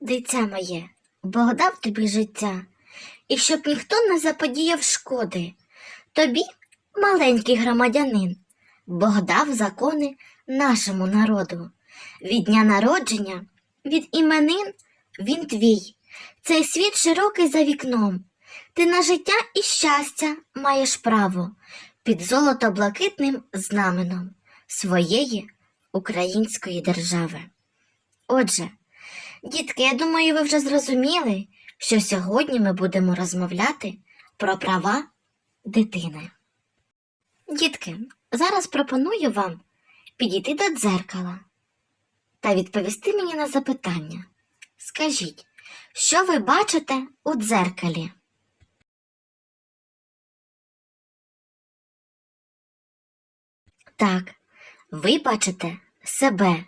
дитя моє, Бог дав тобі життя, і щоб ніхто не заподіяв шкоди. Тобі, маленький громадянин, Бог дав закони нашому народу. Від дня народження, від іменин він твій. Цей світ широкий за вікном. Ти на життя і щастя маєш право під золото-блакитним знаменом своєї української держави. Отже, дітки, я думаю, ви вже зрозуміли, що сьогодні ми будемо розмовляти про права дитини. Дітки, зараз пропоную вам підійти до дзеркала та відповісти мені на запитання. Скажіть, що ви бачите у дзеркалі? Так, ви бачите себе,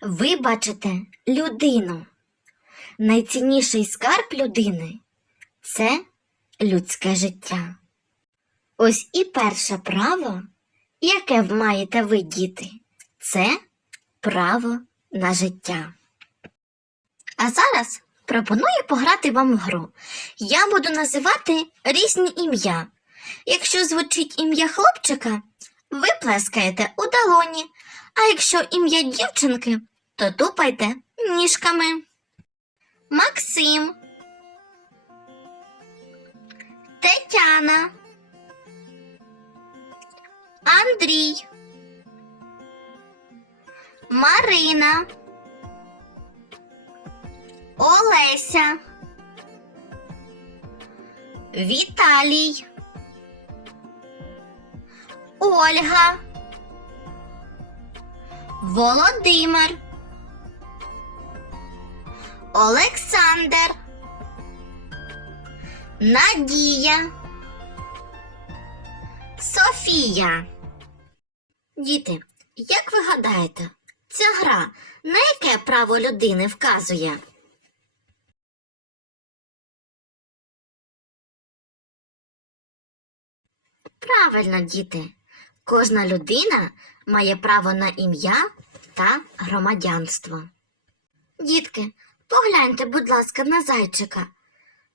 ви бачите людину. Найцінніший скарб людини це людське життя. Ось і перше право, яке маєте ви, діти, це право на життя. А зараз пропоную пограти вам в гру. Я буду називати різні ім'я. Якщо звучить ім'я хлопчика, ви плескаєте у долоні, а якщо ім'я дівчинки, то тупайте ніжками. Максим, Тетяна, Андрій, Марина, Олеся, Віталій, Ольга, Володимир, Олександр, Надія, Софія. Діти, як ви гадаєте, ця гра на яке право людини вказує? Правильно, діти. Кожна людина має право на ім'я та громадянство. Дітки, погляньте, будь ласка, на зайчика.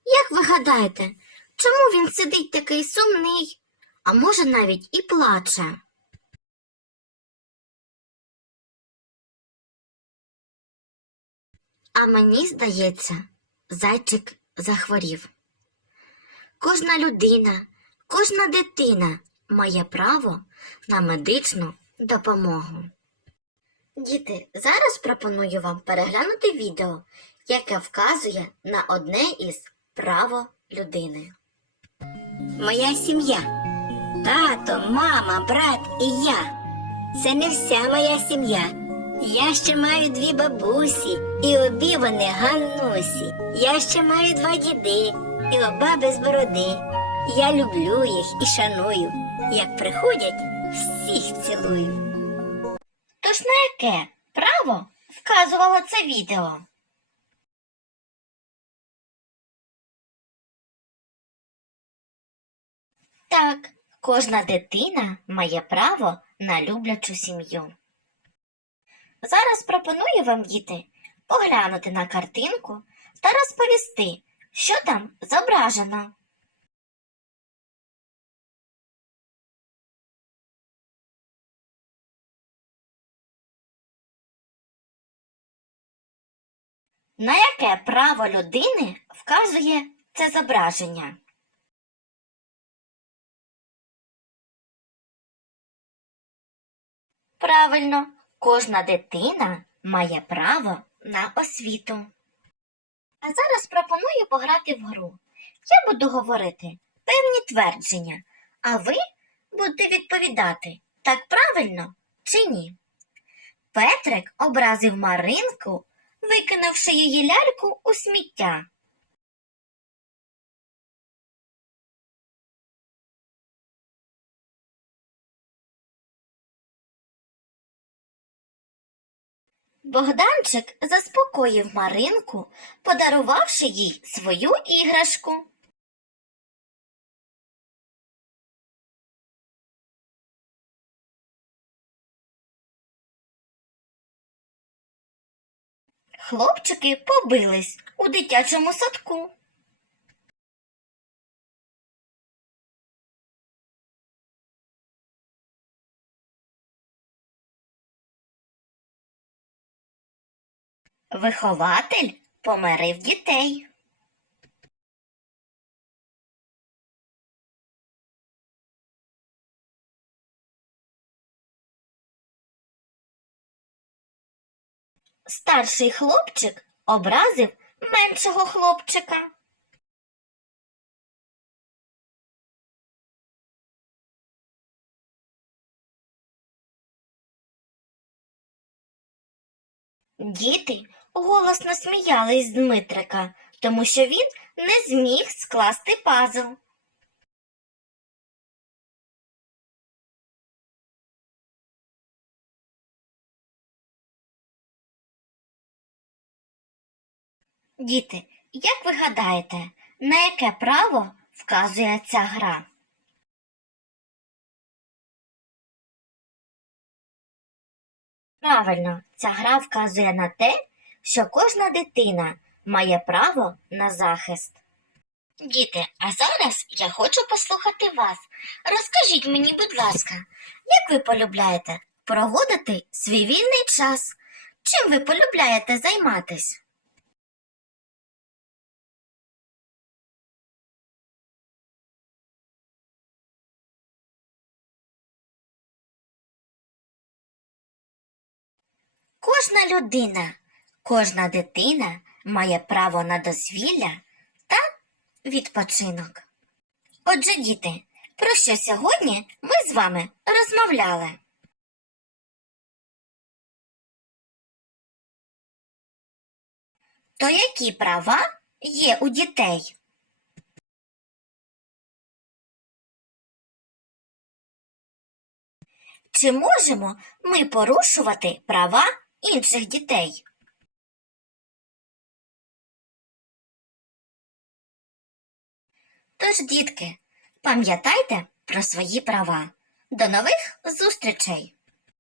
Як ви гадаєте, чому він сидить такий сумний, а може навіть і плаче? А мені здається, зайчик захворів. Кожна людина, кожна дитина має право на медичну допомогу. Діти, зараз пропоную вам переглянути відео, яке вказує на одне із право людини. Моя сім'я. Тато, мама, брат і я. Це не вся моя сім'я. Я ще маю дві бабусі, і обі вони ганнусі. Я ще маю два діди, і оба без бороди. Я люблю їх і шаную. Як приходять, всіх цілую. Тож на яке право вказувало це відео? Так, кожна дитина має право на люблячу сім'ю. Зараз пропоную вам, діти, поглянути на картинку та розповісти, що там зображено. На яке право людини вказує це зображення? Правильно, кожна дитина має право на освіту. А зараз пропоную пограти в гру. Я буду говорити певні твердження, а ви будете відповідати, так правильно чи ні. Петрик образив Маринку, викинувши її ляльку у сміття. Богданчик заспокоїв Маринку, подарувавши їй свою іграшку. Хлопчики побились у дитячому садку. Вихователь помирив дітей. Старший хлопчик образив меншого хлопчика. Діти голосно сміялись з Дмитрика, тому що він не зміг скласти пазл. Діти, як ви гадаєте, на яке право вказує ця гра? Правильно, ця гра вказує на те, що кожна дитина має право на захист. Діти, а зараз я хочу послухати вас. Розкажіть мені, будь ласка, як ви полюбляєте проводити свій вільний час? Чим ви полюбляєте займатись? Кожна людина, кожна дитина має право на дозвілля та відпочинок. Отже, діти, про що сьогодні ми з вами розмовляли? То які права є у дітей? Чи можемо ми порушувати права інших дітей? Тож, дітки, пам'ятайте про свої права. До нових зустрічей!